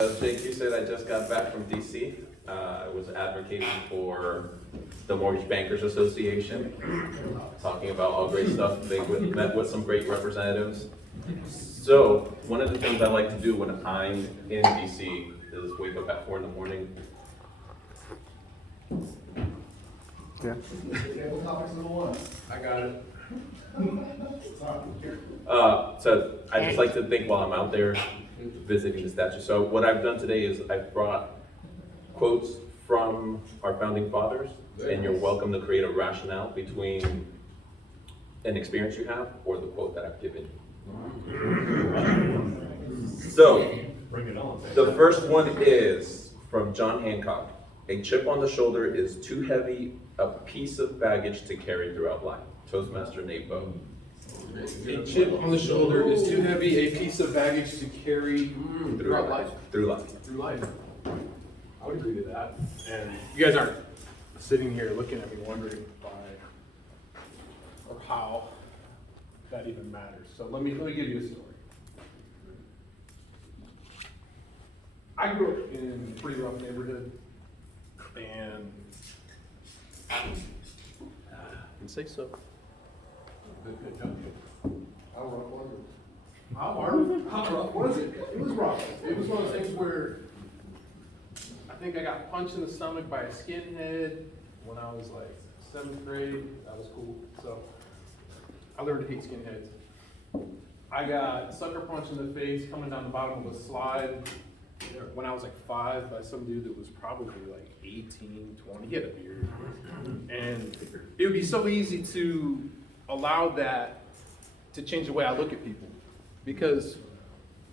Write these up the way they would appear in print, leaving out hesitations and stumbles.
Jake, you said I just got back from DC. I was advocating for the Mortgage Bankers Association, talking about all great stuff. They met with some great representatives. So one of the things I like to do when I'm in DC is wake up at 4 in the morning. Yeah. I got it. So I just like to think while I'm out there visiting the statue. So what I've done today is I've brought quotes from our founding fathers, and you're welcome to create a rationale between an experience you have or the quote that I've given you. So the first one is from John Hancock. A chip on the shoulder is too heavy a piece of baggage to carry throughout life. Toastmaster Nate Bowe. A chip on the shoulder is too heavy a piece of baggage to carry throughout life. Through life. Through life. I would agree to that. And you guys aren't sitting here looking at me wondering why or how that even matters. So let me give you a story. I grew up in a pretty rough neighborhood, and say so. How rough was it? How rough was it? It was rough. It was one of those things where I think I got punched in the stomach by a skinhead when I was like 7th grade. That was cool. So I learned to hate skinheads. I got sucker punched in the face coming down the bottom of a slide when I was like 5 by some dude that was probably like 18, 20. He had a beard. And it would be so easy to allow that to change the way I look at people. Because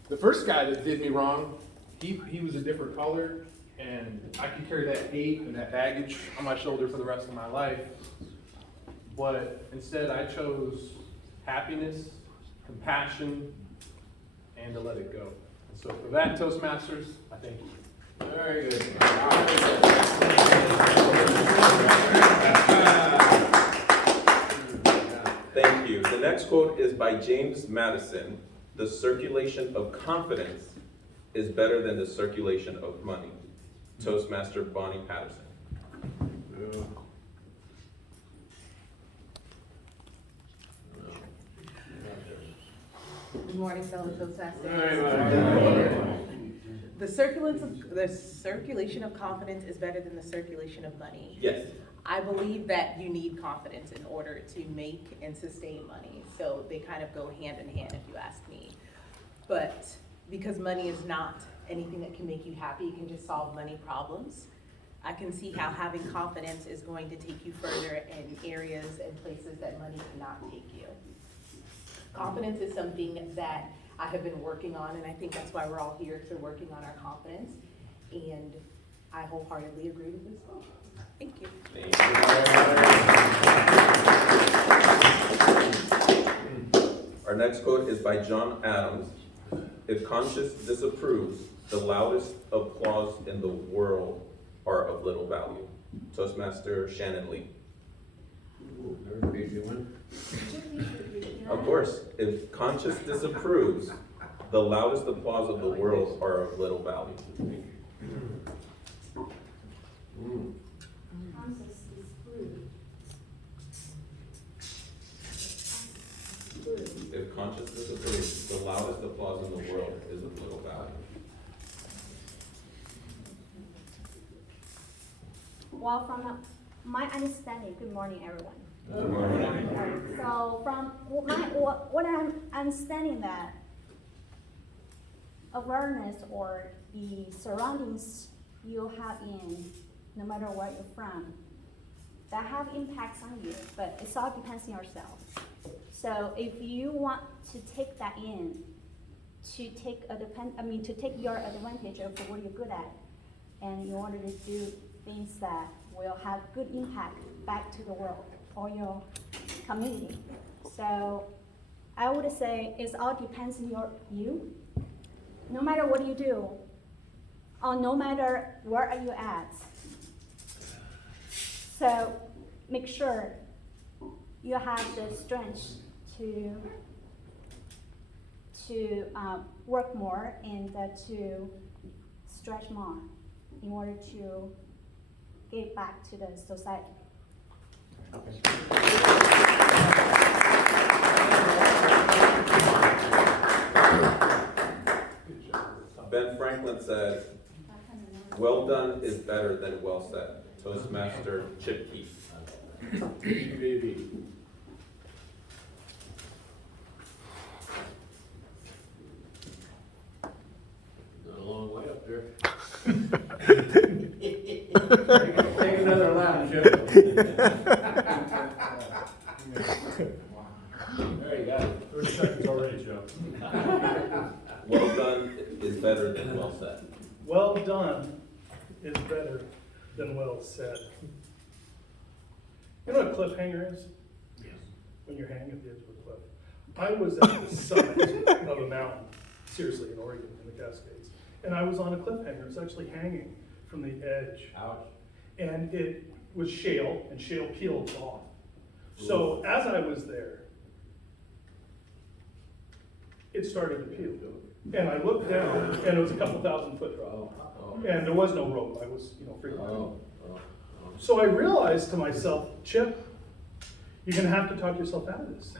the first guy that did me wrong, he was a different color, and I could carry that hate and that baggage on my shoulder for the rest of my life. But instead I chose happiness, compassion, and to let it go. And so for that, Toastmasters, I thank you. Very good. Thank you. The next quote is by James Madison. The circulation of confidence is better than the circulation of money. Toastmaster Bonnie Patterson. Good morning, fellow Toastmasters. The circulation of confidence is better than the circulation of money. Yes. I believe that you need confidence in order to make and sustain money. So they kind of go hand in hand, if you ask me. But because money is not anything that can make you happy, it can just solve money problems. I can see how having confidence is going to take you further in areas and places that money cannot take you. Confidence is something that I have been working on, and I think that's why we're all here, to working on our confidence. And I wholeheartedly agree with this quote. Thank you. Our next quote is by John Adams. If conscience disapproves, the loudest applause in the world are of little value. Toastmaster Shannon Lee. Ooh, there's an easy one. Of course, if conscience disapproves, the loudest applause of the world are of little value. If conscience disapproves, the loudest applause in the world is of little value. Well, from my understanding, good morning, everyone. Good morning. So from what I'm understanding, that awareness or the surroundings you have in, no matter where you're from, that have impacts on you, but it all depends on yourself. So if you want to take that in, to take your advantage of what you're good at, and you wanted to do things that will have good impact back to the world or your community. So I would say it all depends on you. No matter what you do, or no matter where are you at. So make sure you have the strength to work more and to stretch more in order to give back to the society. Ben Franklin said, "Well done is better than well said." Toastmaster Chip Keith. Baby. Not a long way up there. Take another lap, Chip. There you go. 30 seconds already, Joe. Well done is better than well said. Well done is better than well said. You know what a cliffhanger is? Yes. When you're hanging at the edge of a cliff. I was at the summit of a mountain, seriously, in Oregon, in the Cascades. And I was on a cliffhanger. It was actually hanging from the edge. Ouch. And it was shale, and shale peeled off. So as I was there, it started to peel. And I looked down, and it was a couple 1,000-foot drop. And there was no rope. I was, freaking out. So I realized to myself, Chip, you're gonna have to talk yourself out of this.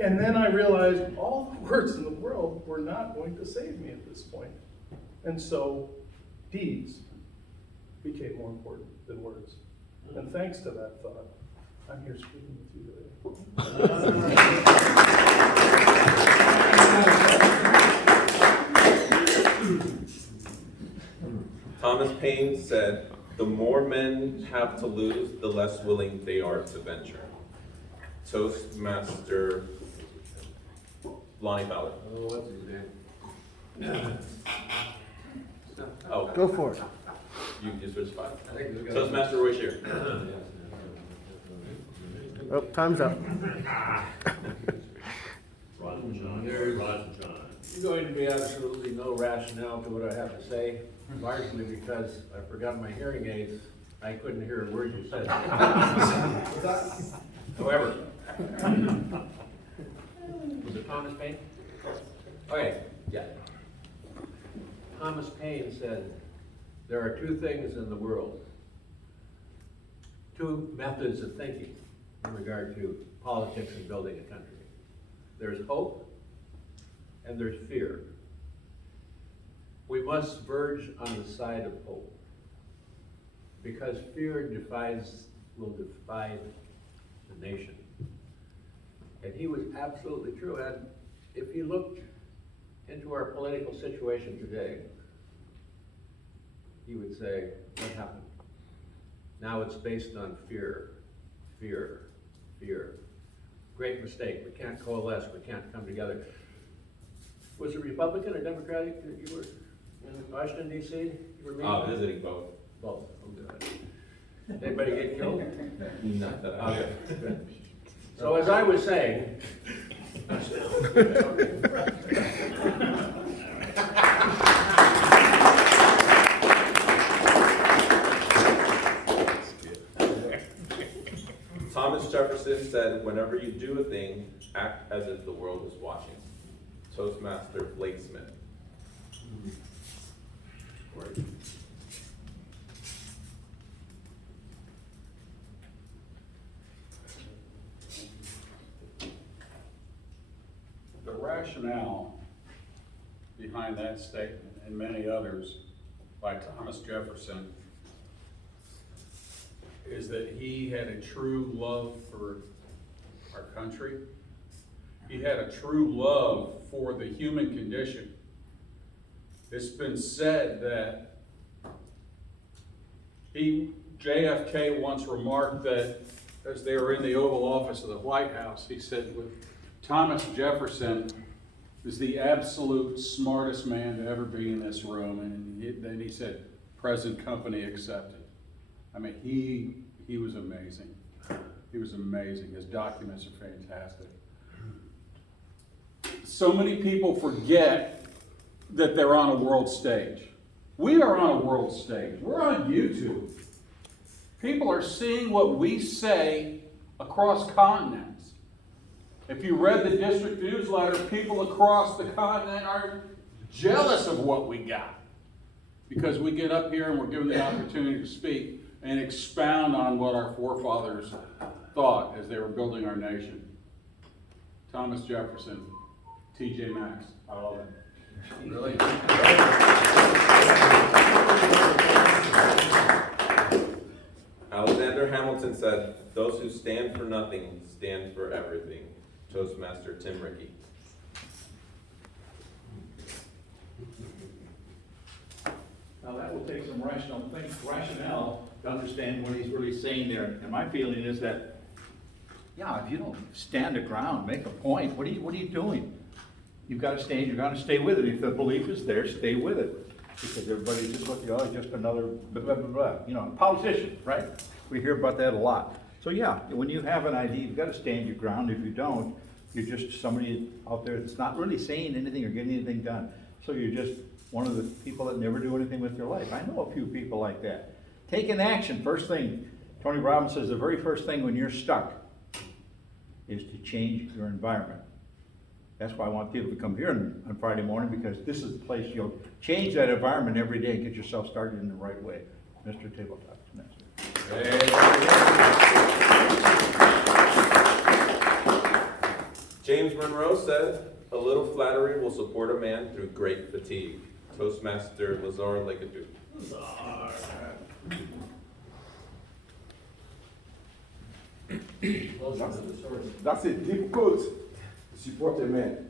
And then I realized all the words in the world were not going to save me at this point. And so deeds became more important than words. And thanks to that thought, I'm here speaking with you today. Thomas Paine said, "The more men have to lose, the less willing they are to venture." Toastmaster Lonnie Fowler. Oh, what's his name? Oh, Go for it. you switched spots. I think we got- Toastmaster Roy Shear. Oh, time's up. There's going to be absolutely no rationale to what I have to say, largely because I forgot my hearing aids. I couldn't hear a word you said. However, was it Thomas Paine? Okay, yeah. Thomas Paine said, there are two things in the world, two methods of thinking in regard to politics and building a country. There's hope and there's fear. We must verge on the side of hope, because fear will defy the nation. And he was absolutely true. And if you looked into our political situation today, he would say, what happened? Now it's based on fear, fear, fear. Great mistake. We can't coalesce. We can't come together. Was it Republican or Democratic that you were in Washington, D.C.? You were meeting? Visiting both. Both. Okay. Anybody get killed? Not that I. Okay, good. So as I was saying, Thomas Jefferson said, "Whenever you do a thing, act as if the world is watching." Toastmaster Blake Smith. The rationale behind that statement and many others by Thomas Jefferson is that he had a true love for our country. He had a true love for the human condition. It's been said that JFK once remarked that as they were in the Oval Office of the White House, he said, with Thomas Jefferson is the absolute smartest man to ever be in this room. And then he said, present company accepted. I mean, he was amazing. He was amazing. His documents are fantastic. So many people forget that they're on a world stage. We are on a world stage. We're on YouTube. People are seeing what we say across continents. If you read the district newsletter, people across the continent are jealous of what we got. because we get up here and we're given the opportunity to speak and expound on what our forefathers thought as they were building our nation. Thomas Jefferson, T.J. Maxx, I love it. Really? Alexander Hamilton said, "Those who stand for nothing stand for everything." Toastmaster Tim Rickey. Now, that will take some rationale to understand what he's really saying there. And my feeling is that, yeah, if you don't stand the ground, make a point, what are you doing? You've got to stand, you've got to stay with it. If the belief is there, stay with it. Because everybody's just looking, oh, just another blah, blah, blah, blah. You know, politician, right? We hear about that a lot. So yeah, when you have an idea, you've got to stand your ground. If you don't, you're just somebody out there that's not really saying anything or getting anything done. So you're just one of the people that never do anything with their life. I know a few people like that. Taking action, first thing, Tony Robbins says the very first thing when you're stuck is to change your environment. That's why I want people to come here on Friday morning, because this is the place you'll change that environment every day and get yourself started in the right way. Mr. Tabletop, next. James Monroe said, "A little flattery will support a man through great fatigue." Toastmaster Lazar Legadou. That's a deep quote to support a man.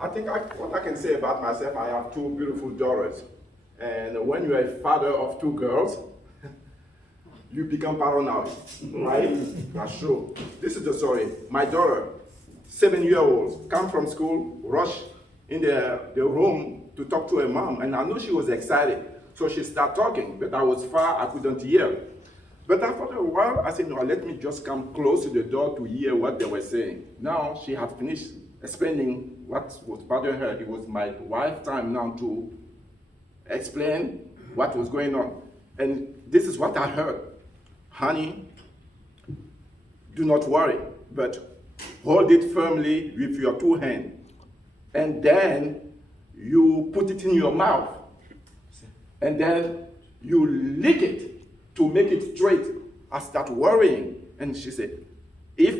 I think what I can say about myself, I have two beautiful daughters. And when you're a father of two girls, you become paranoid, right? That's true. This is the story. My daughter, 7-year-old, come from school, rush in the room to talk to her mom, and I know she was excited. So she started talking, but I was far, I couldn't hear. But after a while, I said, no, let me just come close to the door to hear what they were saying. Now she had finished explaining what was bothering her. It was my wife's time now to explain what was going on. And this is what I heard. Honey, do not worry, but hold it firmly with your two hands. And then you put it in your mouth. And then you lick it to make it straight. I start worrying. And she said, if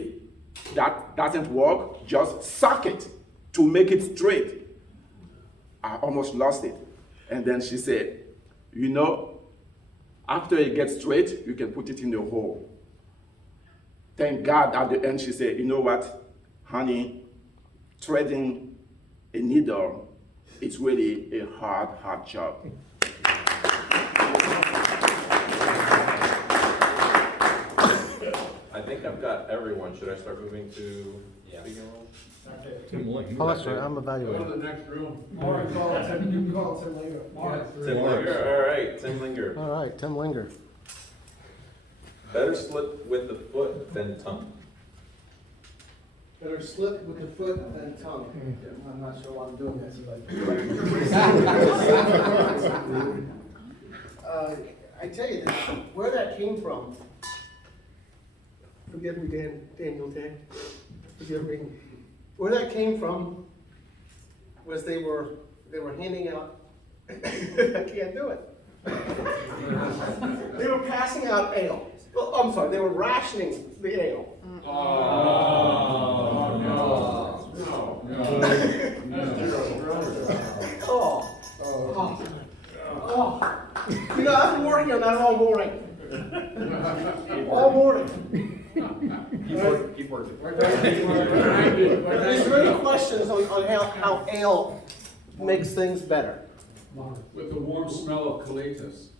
that doesn't work, just suck it to make it straight. I almost lost it. And then she said, you know, after it gets straight, you can put it in the hole. Thank God at the end she said, you know what, honey, threading a needle is really a hard job. I think I've got everyone. Should I start moving to speaking role? Oh, that's right, I'm Go to evaluating. the next room. Mark, call it Tim, you can call it Tim later. Mark. Tim Linger. All right, Tim Linger. All right, Tim Linger. Better slip with the foot than tongue. Better slip with the foot than tongue. I'm not sure why I'm doing this, but. I tell you, where that came from, forgive me, Daniel Dan, forgive me. Where that came from was they were handing out, I can't do it. They were passing out ale. Well, I'm sorry, they were rationing the ale. Oh, no. Oh. You know, I've been working on that all morning. All morning. Keep working. There's many questions on how ale makes things better. With the warm smell of colitas.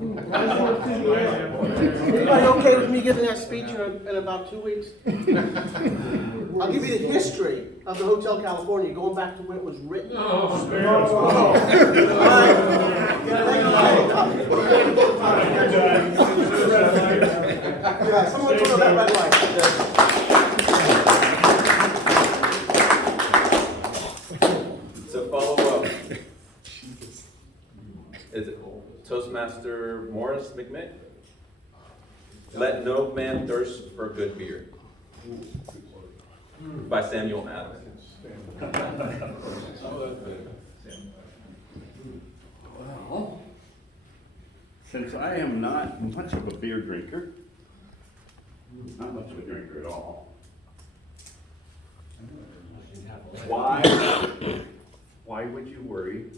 Everybody okay with me giving that speech in about 2 weeks? I'll give you the history of the Hotel California, going back to when it was written. Yeah, someone turn on that red light. To follow up, is it Toastmaster Morris McMahon? Let no man thirst for good beer. By Samuel Adams. Since I am not much of a beer drinker, not much of a drinker at all, why would you worry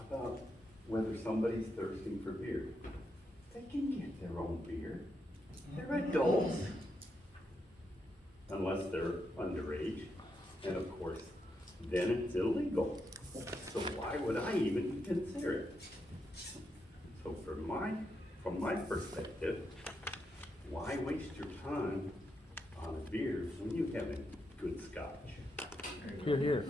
about whether somebody's thirsting for beer? They can get their own beer. They're adults. Unless they're underage, and of course, then it's illegal. So why would I even consider it? So from my perspective, why waste your time on a beer when you have a good scotch? Here, here.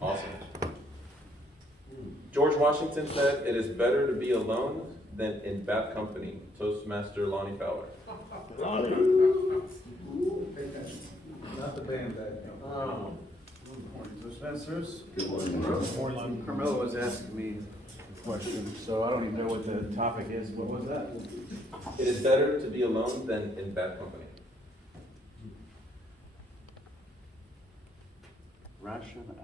Awesome. George Washington said, "It is better to be alone than in bad company." Toastmaster Lonnie Fowler. Not the band that. Toastmasters. Carmelo was asking me a question, so I don't even know what the topic is. What was that? It is better to be alone than in bad company. Rationale.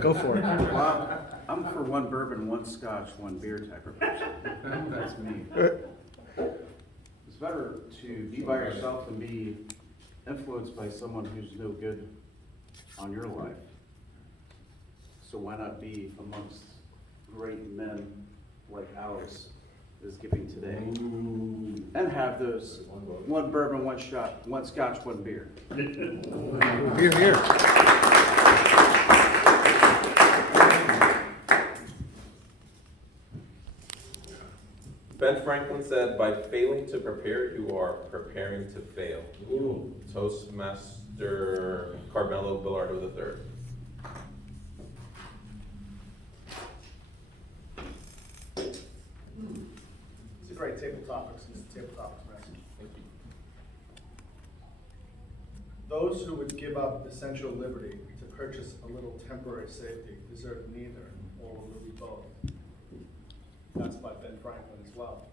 Go for it. Well, I'm for one bourbon, one scotch, one beer type of person. That's me. It's better to be by yourself than be influenced by someone who's no good on your life. So why not be amongst great men like Alex is giving today? And have those one bourbon, one shot, one scotch, one beer. Here, here. Ben Franklin said, "By failing to prepare, you are preparing to fail." Toastmaster Carmelo Bilardo III. It's a great table topics. It's a table topics message. Thank you. Those who would give up essential liberty to purchase a little temporary safety deserve neither, or will be both. That's by Ben Franklin as well.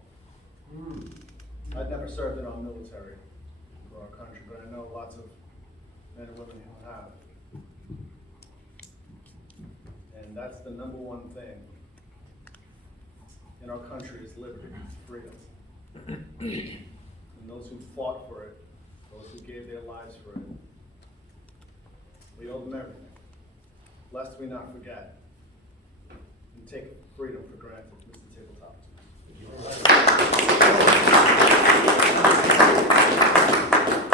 I'd never served in our military for our country, but I know lots of men and women who have. And that's the number one thing in our country is liberty, freedom. And those who fought for it, those who gave their lives for it, we owe them everything. Lest we not forget and take freedom for granted. Mr. Tabletop.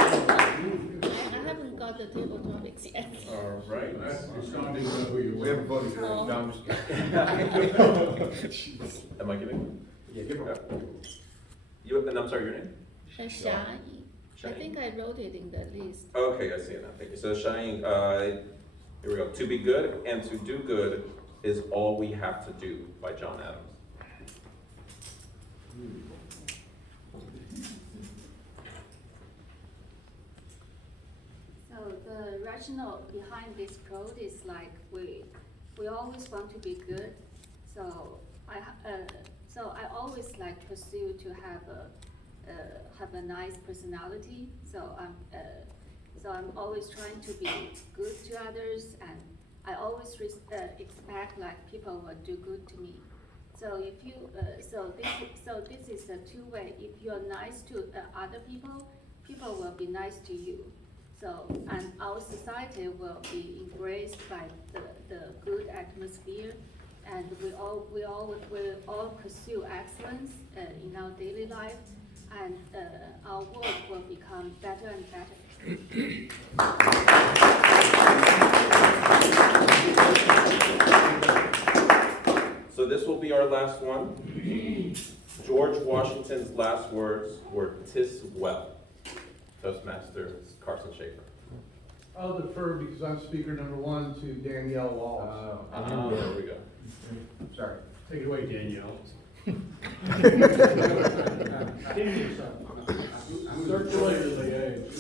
I haven't got the table topics yet. All right. We haven't voted for Oh. that. Am I giving one? Yeah, give her. You, and I'm sorry, your name? Shai. I Shai. think I wrote it in the list. Okay, I see it now. Thank you. So Shai, here we go. "To be good and to do good is all we have to do," by John Adams. So the rationale behind this quote is like we always want to be good. So I always like pursue to have a nice personality. So I'm always trying to be good to others, and I always expect like people will do good to me. So if you this is a two-way. If you're nice to other people, people will be nice to you. So, and our society will be embraced by the good atmosphere, and we all pursue excellence in our daily life, and our world will become better and better. So this will be our last one. George Washington's last words were "'Tis well." Toastmaster Carson Schaefer. I'll defer because I'm speaker number one to Danielle Wallace. There we go. Sorry. Take it away, Danielle. Circulator the age.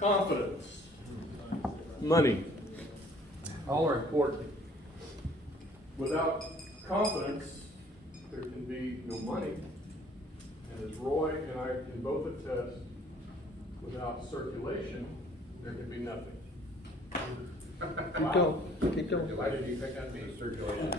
Confidence. Money. All are important. Without confidence, there can be no money. And as Roy and I can both attest, without circulation, there could be nothing. Keep going, keep going. Why did you pick on me? Circulation.